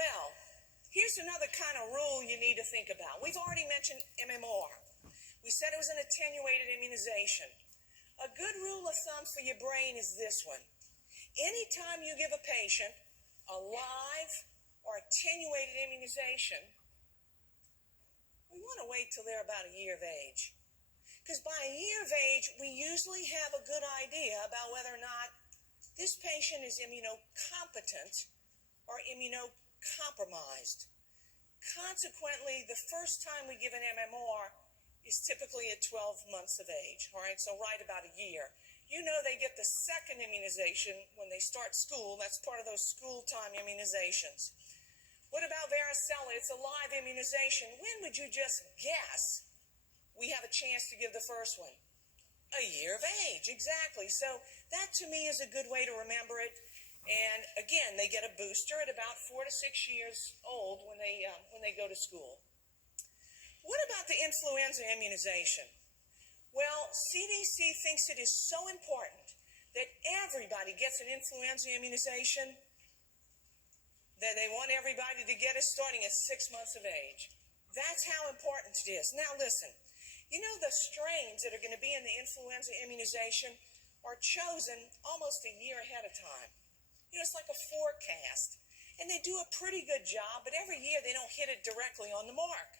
Well, here's another kind of rule you need to think about. We've already mentioned MMR. We said it was an attenuated immunization. A good rule of thumb for your brain is this one. Anytime you give a patient a live or attenuated immunization, we want to wait till they're about a year of age. Because by a year of age, we usually have a good idea about whether or not this patient is immunocompetent or immunocompromised. Consequently, the first time we give an MMR is typically at 12 months of age, all right? So right about a year. You know they get the second immunization when they start school. That's part of those school time immunizations. What about varicella? It's a live immunization. When would you just guess we have a chance to give the first one? A year of age, exactly. So that to me is a good way to remember it. And again, they get a booster at about 4 to 6 years old when they go to school. What about the influenza immunization? Well, CDC thinks it is so important that everybody gets an influenza immunization that they want everybody to get it starting at 6 months of age. That's how important it is. Now listen, you know the strains that are going to be in the influenza immunization are chosen almost a year ahead of time. You know, it's like a forecast. And they do a pretty good job, but every year they don't hit it directly on the mark.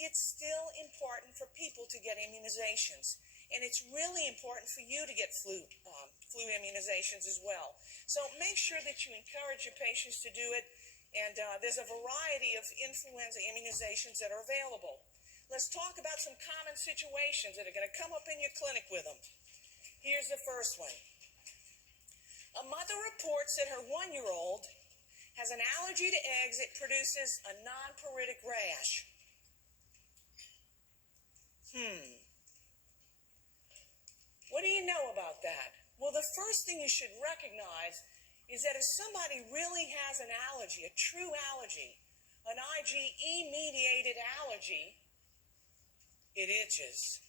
It's still important for people to get immunizations. And it's really important for you to get flu immunizations as well. So make sure that you encourage your patients to do it. And there's a variety of influenza immunizations that are available. Let's talk about some common situations that are going to come up in your clinic with them. Here's the first one. A mother reports that her 1-year-old has an allergy to eggs that produces a non-pruritic rash. What do you know about that? Well, the first thing you should recognize is that if somebody really has an allergy, a true allergy, an IgE-mediated allergy, it itches.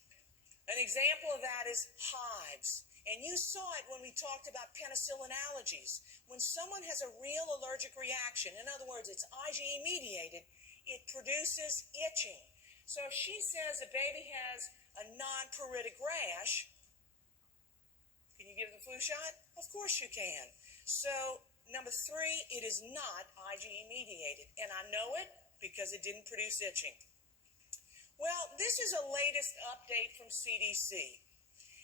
An example of that is hives. And you saw it when we talked about penicillin allergies. When someone has a real allergic reaction, in other words, it's IgE-mediated, it produces itching. So if she says a baby has a non-pruritic rash, can you give the flu shot? Of course you can. So, number 3, it is not IgE-mediated. And I know it because it didn't produce itching. Well, this is a latest update from CDC.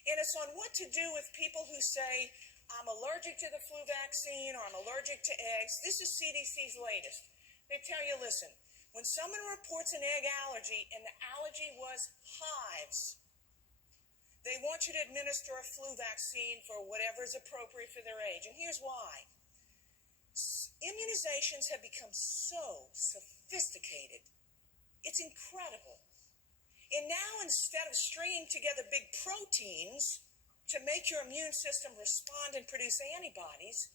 And it's on what to do with people who say, I'm allergic to the flu vaccine or I'm allergic to eggs. This is CDC's latest. They tell you, listen, when someone reports an egg allergy and the allergy was hives, they want you to administer a flu vaccine for whatever is appropriate for their age. And here's why. Immunizations have become so sophisticated. It's incredible. And now instead of stringing together big proteins to make your immune system respond and produce antibodies,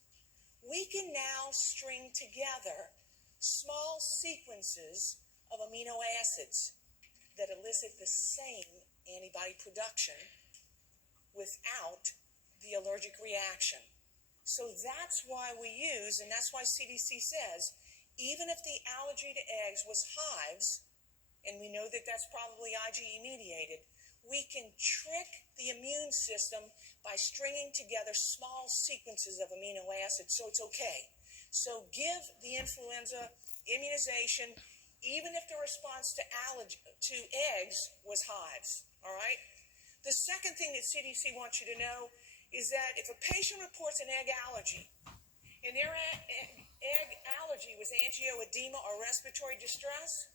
we can now string together small sequences of amino acids that elicit the same antibody production without the allergic reaction. So that's why we use, and that's why CDC says, even if the allergy to eggs was hives, and we know that that's probably IgE-mediated, we can trick the immune system by stringing together small sequences of amino acids, so it's okay. So give the influenza immunization even if the response to eggs was hives, all right? The second thing that CDC wants you to know is that if a patient reports an egg allergy, and their egg allergy was angioedema or respiratory distress,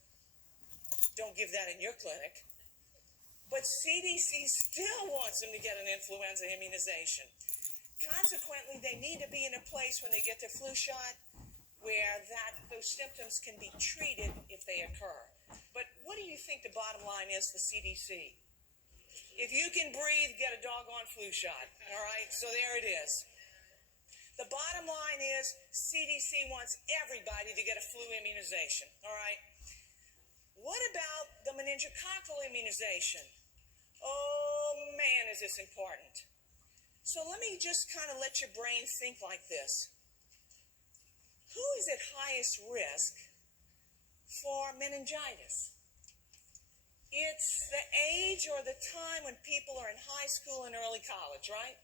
don't give that in your clinic. But CDC still wants them to get an influenza immunization. Consequently, they need to be in a place when they get their flu shot where those symptoms can be treated if they occur. But what do you think the bottom line is for CDC? If you can breathe, get a doggone flu shot. All right? So there it is. The bottom line is CDC wants everybody to get a flu immunization. All right? What about the meningococcal immunization? Oh, man, is this important. So let me just kind of let your brain think like this. who is at highest risk for meningitis? It's the age or the time when people are in high school and early college, right?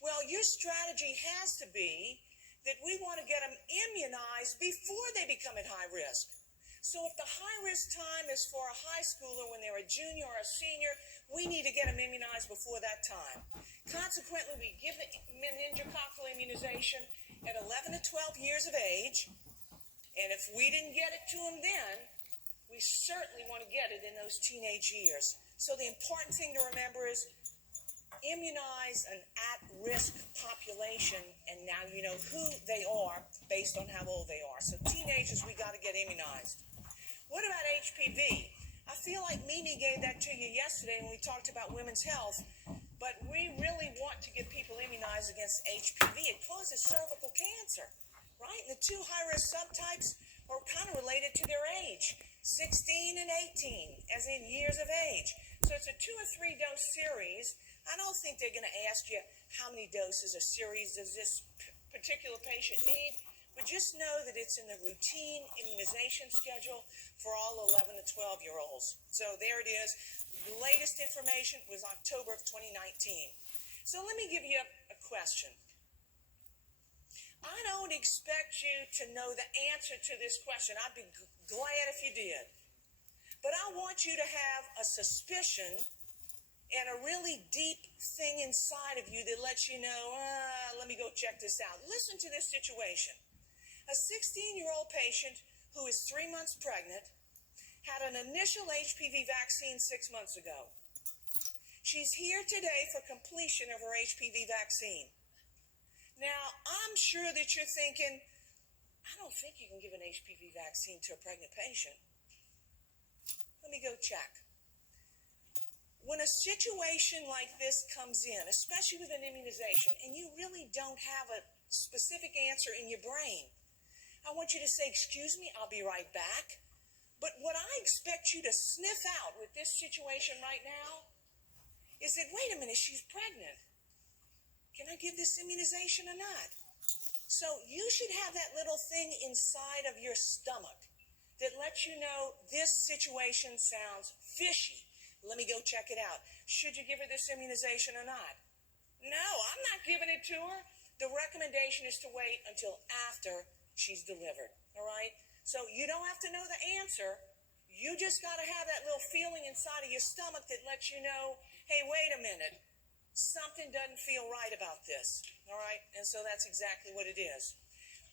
Well, your strategy has to be that we want to get them immunized before they become at high risk. So if the high risk time is for a high schooler when they're a junior or a senior, we need to get them immunized before that time. Consequently, we give the meningococcal immunization at 11 to 12 years of age, and if we didn't get it to them then, we certainly want to get it in those teenage years. So the important thing to remember is immunize an at-risk population, and now you know who they are based on how old they are. So teenagers, we got to get immunized. What about HPV? I feel like Mimi gave that to you yesterday when we talked about women's health, but we really want to get people immunized against HPV. It causes cervical cancer, right? And the two high-risk subtypes are kind of related to their age, 16 and 18, as in years of age. So it's a 2 or 3 dose series. I don't think they're going to ask you how many doses a series does this particular patient need, but just know that it's in the routine immunization schedule for all 11 to 12-year-olds. So there it is. The latest information was October of 2019. So let me give you a question. I don't expect you to know the answer to this question. I'd be glad if you did. But I want you to have a suspicion and a really deep thing inside of you that lets you know, let me go check this out. Listen to this situation. A 16-year-old patient who is 3 months pregnant had an initial HPV vaccine 6 months ago. She's here today for completion of her HPV vaccine. Now, I'm sure that you're thinking, I don't think you can give an HPV vaccine to a pregnant patient. Let me go check. When a situation like this comes in, especially with an immunization, and you really don't have a specific answer in your brain, I want you to say, excuse me, I'll be right back. But what I expect you to sniff out with this situation right now is that, wait a minute, she's pregnant. Can I give this immunization or not? So you should have that little thing inside of your stomach that lets you know this situation sounds fishy. Let me go check it out. Should you give her this immunization or not? No, I'm not giving it to her. The recommendation is to wait until after she's delivered, all right? So you don't have to know the answer. You just got to have that little feeling inside of your stomach that lets you know, hey, wait a minute, something doesn't feel right about this, all right? And so that's exactly what it is.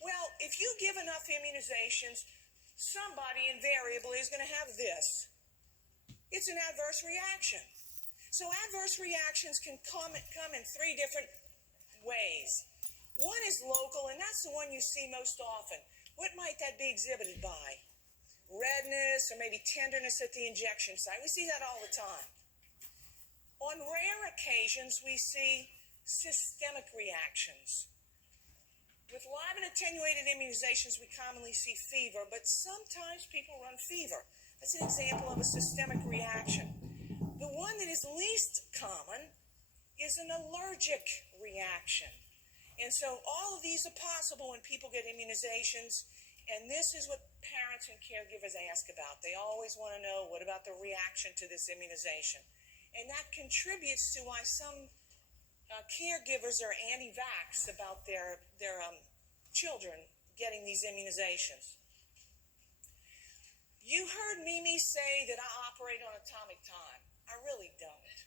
Well, if you give enough immunizations, somebody invariably is going to have this. It's an adverse reaction. So adverse reactions can come in 3 different ways. One is local, and that's the one you see most often. What might that be exhibited by? Redness or maybe tenderness at the injection site. We see that all the time. On rare occasions, we see systemic reactions. With live and attenuated immunizations, we commonly see fever, but sometimes people run fever. That's an example of a systemic reaction. The one that is least common is an allergic reaction. And so all of these are possible when people get immunizations, and this is what parents and caregivers ask about. They always want to know, what about the reaction to this immunization? And that contributes to why some caregivers are anti-vax about their children getting these immunizations. You heard Mimi say that I operate on atomic time. I really don't.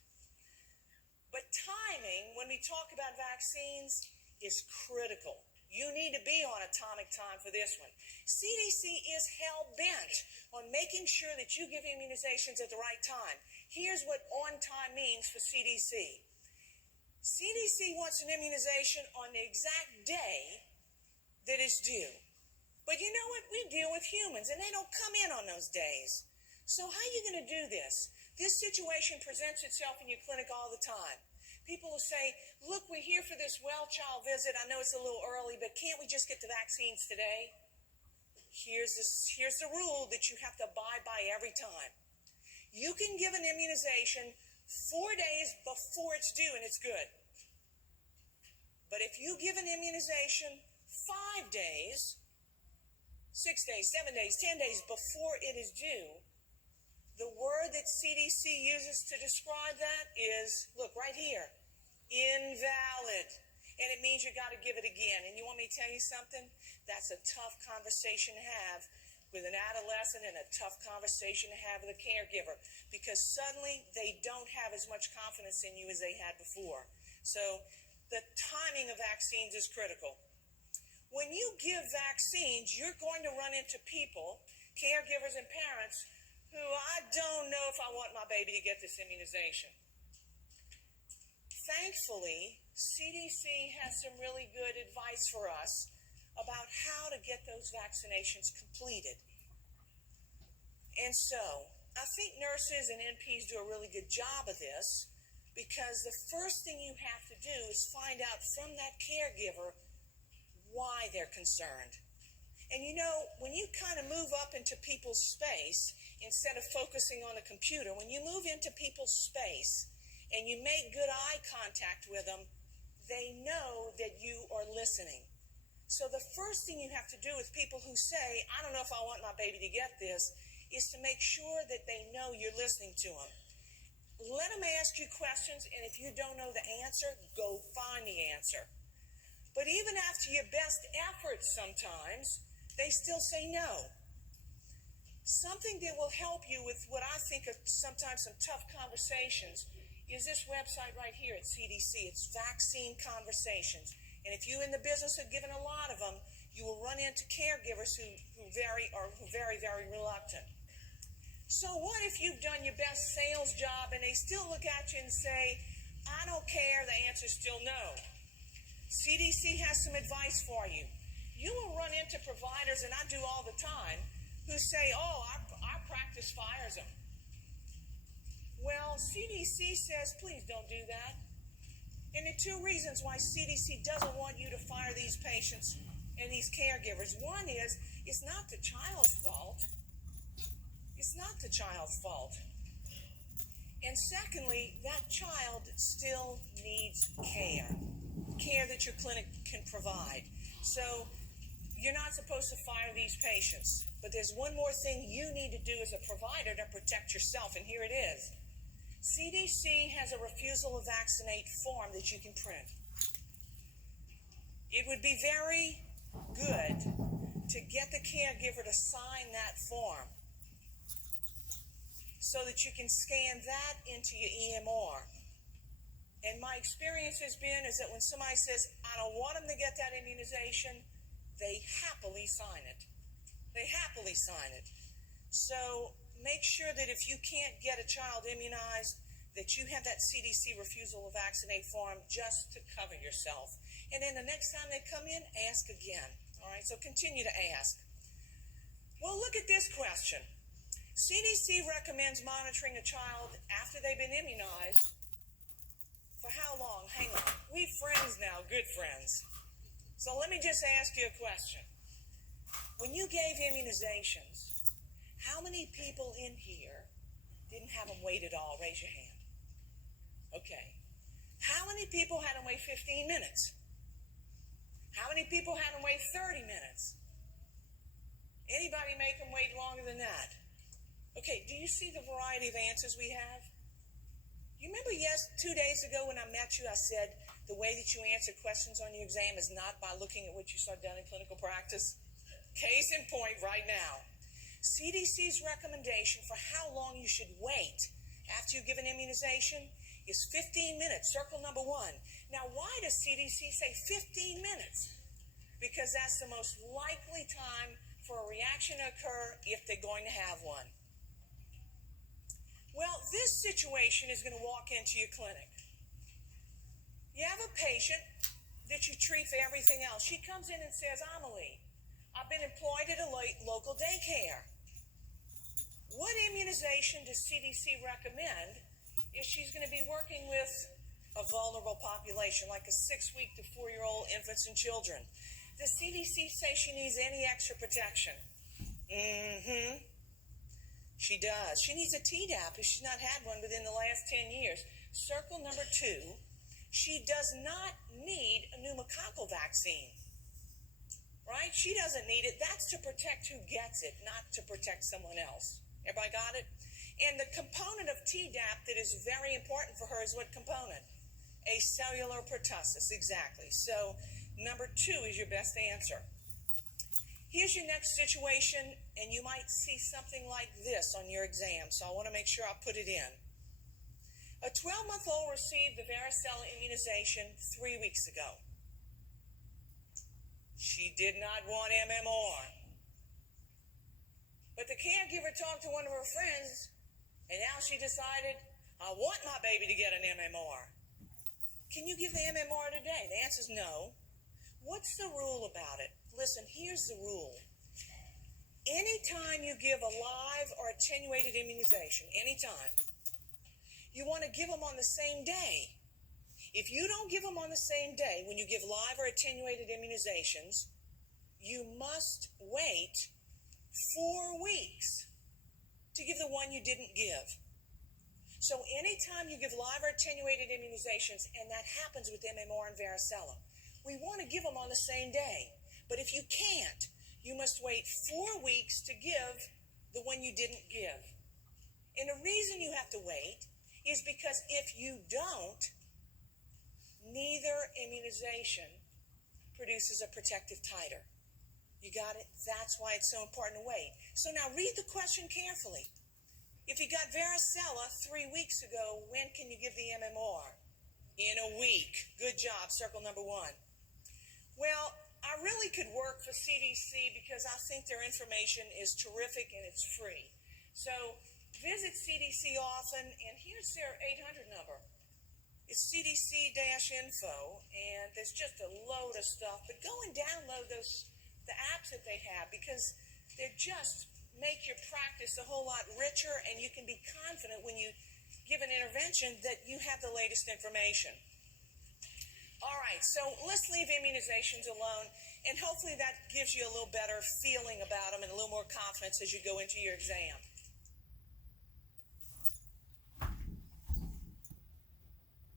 But timing, when we talk about vaccines, is critical. You need to be on atomic time for this one. CDC is hell-bent on making sure that you give immunizations at the right time. Here's what on time means for CDC. CDC wants an immunization on the exact day that it's due. But you know what? We deal with humans, and they don't come in on those days. So how are you going to do this? This situation presents itself in your clinic all the time. People will say, look, we're here for this well child visit. I know it's a little early, but can't we just get the vaccines today? Here's the rule that you have to abide by every time. You can give an immunization 4 days before it's due, and it's good. But if you give an immunization 5 days, 6 days, 7 days, 10 days before it is due, the word that CDC uses to describe that is, look, right here, invalid. And it means you got to give it again. And you want me to tell you something? That's a tough conversation to have with an adolescent and a tough conversation to have with a caregiver, because suddenly they don't have as much confidence in you as they had before. So the timing of vaccines is critical. When you give vaccines, you're going to run into people, caregivers and parents, who I don't know if I want my baby to get this immunization. Thankfully, CDC has some really good advice for us about how to get those vaccinations completed. And so, I think nurses and NPs do a really good job of this, because the first thing you have to do is find out from that caregiver why they're concerned. And you know, when you kind of move up into people's space, instead of focusing on a computer, when you move into people's space and you make good eye contact with them, they know that you are listening. So the first thing you have to do with people who say, I don't know if I want my baby to get this, is to make sure that they know you're listening to them. Let them ask you questions, and if you don't know the answer, go find the answer. But even after your best efforts sometimes, they still say no. Something that will help you with what I think are sometimes some tough conversations is this website right here at CDC. It's Vaccine Conversations. And if you're in the business of giving a lot of them, you will run into caregivers who are very, very reluctant. So what if you've done your best sales job and they still look at you and say, I don't care, the answer's still no? CDC has some advice for you. You will run into providers, and I do all the time, who say, oh, our practice fires them. Well, CDC says, please don't do that. And there are two reasons why CDC doesn't want you to fire these patients and these caregivers. One is, it's not the child's fault. It's not the child's fault. And secondly, that child still needs care that your clinic can provide. So you're not supposed to fire these patients. But there's one more thing you need to do as a provider to protect yourself, and here it is. CDC has a refusal to vaccinate form that you can print. It would be very good to get the caregiver to sign that form so that you can scan that into your EMR. And my experience has been is that when somebody says, I don't want them to get that immunization, they happily sign it. They happily sign it. So make sure that if you can't get a child immunized, that you have that CDC refusal to vaccinate form just to cover yourself. And then the next time they come in, ask again. All right, so continue to ask. Well, look at this question. CDC recommends monitoring a child after they've been immunized for how long? Hang on. We're friends now, good friends. So let me just ask you a question. When you gave immunizations, how many people in here didn't have them wait at all? Raise your hand. Okay. How many people had them wait 15 minutes? How many people had them wait 30 minutes? Anybody make them wait longer than that? Okay, do you see the variety of answers we have? You remember 2 days ago when I met you, I said the way that you answer questions on your exam is not by looking at what you saw done in clinical practice? Case in point right now. CDC's recommendation for how long you should wait after you give an immunization is 15 minutes, circle number 1. Now, why does CDC say 15 minutes? Because that's the most likely time for a reaction to occur if they're going to have one. Well, this situation is going to walk into your clinic. You have a patient that you treat for everything else. She comes in and says, Amelie, I've been employed at a local daycare. What immunization does CDC recommend if she's going to be working with a vulnerable population, like a 6-week to 4-year-old infants and children? Does CDC say she needs any extra protection? She does. She needs a Tdap if she's not had one within the last 10 years. Circle number 2, she does not need a pneumococcal vaccine. right? She doesn't need it. That's to protect who gets it, not to protect someone else. Everybody got it? And the component of Tdap that is very important for her is what component? Acellular pertussis, exactly. So number 2 is your best answer. Here's your next situation, and you might see something like this on your exam, so I want to make sure I put it in. A 12-month-old received the varicella immunization 3 weeks ago. She did not want MMR. But the caregiver talked to one of her friends, and now she decided, I want my baby to get an MMR. Can you give the MMR today? The answer is no. What's the rule about it? Listen, here's the rule. Anytime you give a live or attenuated immunization, anytime, you want to give them on the same day. If you don't give them on the same day, when you give live or attenuated immunizations, you must wait 4 weeks to give the one you didn't give. So anytime you give live or attenuated immunizations, and that happens with MMR and varicella, we want to give them on the same day. But if you can't, you must wait 4 weeks to give the one you didn't give. And the reason you have to wait is because if you don't, neither immunization produces a protective titer. You got it? That's why it's so important to wait. So now read the question carefully. If you got varicella 3 weeks ago, when can you give the MMR? In a week. Good job. Circle number 1. Well, I really could work for CDC because I think their information is terrific and it's free. So visit CDC often, and here's their 800 number. It's CDC-info, and there's just a load of stuff. But go and download the apps that they have, because they just make your practice a whole lot richer, and you can be confident when you give an intervention that you have the latest information. All right, so let's leave immunizations alone, and hopefully that gives you a little better feeling about them and a little more confidence as you go into your exam.